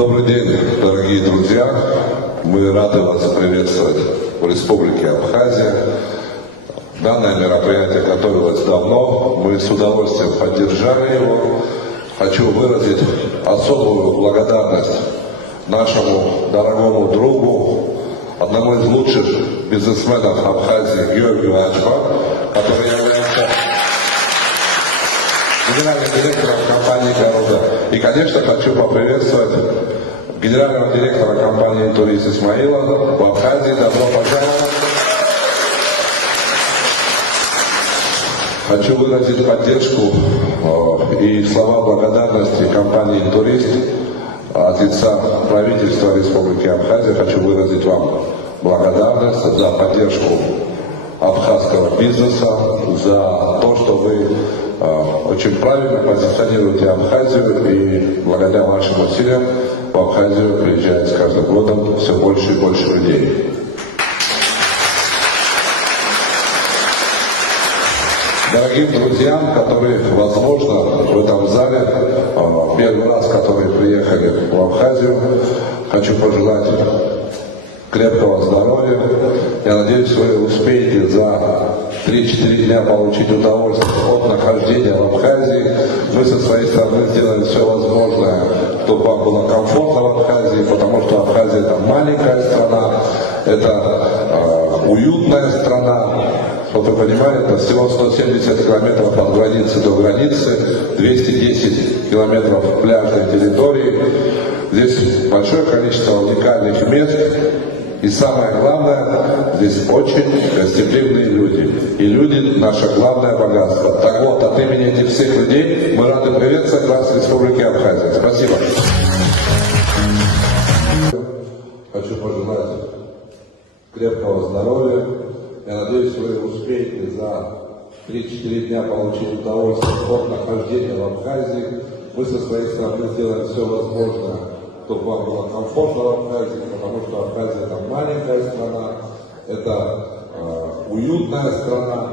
Добрый день, дорогие друзья! Мы рады вас приветствовать в Республике Абхазия. Данное мероприятие готовилось давно, мы с удовольствием поддержали его. Хочу выразить особую благодарность нашему дорогому другу, одному из лучших бизнесменов Абхазии Георгию Ачба, который является генеральным директором компании «Гаруда». И, конечно, хочу поприветствовать генерального директора компании «Турист» Исмаила в Абхазии. Добро пожаловать! Хочу выразить поддержку и слова благодарности компании «Турист» от лица правительства Республики Абхазия. Хочу выразить вам благодарность за поддержку абхазского бизнеса, за то, что вы очень правильно позиционируете Абхазию, и благодаря вашим усилиям в Абхазию приезжает с каждым годом все больше и больше людей. Дорогим друзьям, которые, возможно, в этом зале первый раз, которые приехали в Абхазию, хочу пожелать крепкого здоровья. Я надеюсь, вы успеете за 3-4 дня получить удовольствие от нахождения в Абхазии. Мы со своей стороны сделаем все возможное, чтобы вам было комфортно в Абхазии, потому что Абхазия — это маленькая страна, это уютная страна. Чтобы вы понимали, это всего 170 километров от границы до границы, 210 километров пляжной территории. Здесь большое количество уникальных мест. И самое главное, здесь очень гостеприимные люди. И люди — наше главное богатство. Так вот, от имени этих всех людей мы рады приветствовать вас в Республике Абхазия. Спасибо. Хочу пожелать крепкого здоровья. Я надеюсь, вы успеете за 3-4 дня получить удовольствие от нахождения в Абхазии. Мы со своей стороны сделаем все возможное, чтобы вам было комфортно в Абхазии, потому что Абхазия — это маленькая страна, это уютная страна.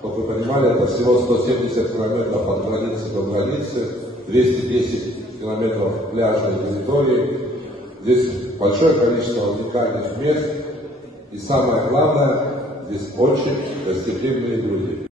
Чтобы вы понимали, это всего 170 километров от границы до границы, 210 километров пляжной территории. Здесь большое количество уникальных мест. И самое главное, здесь очень гостеприимные люди.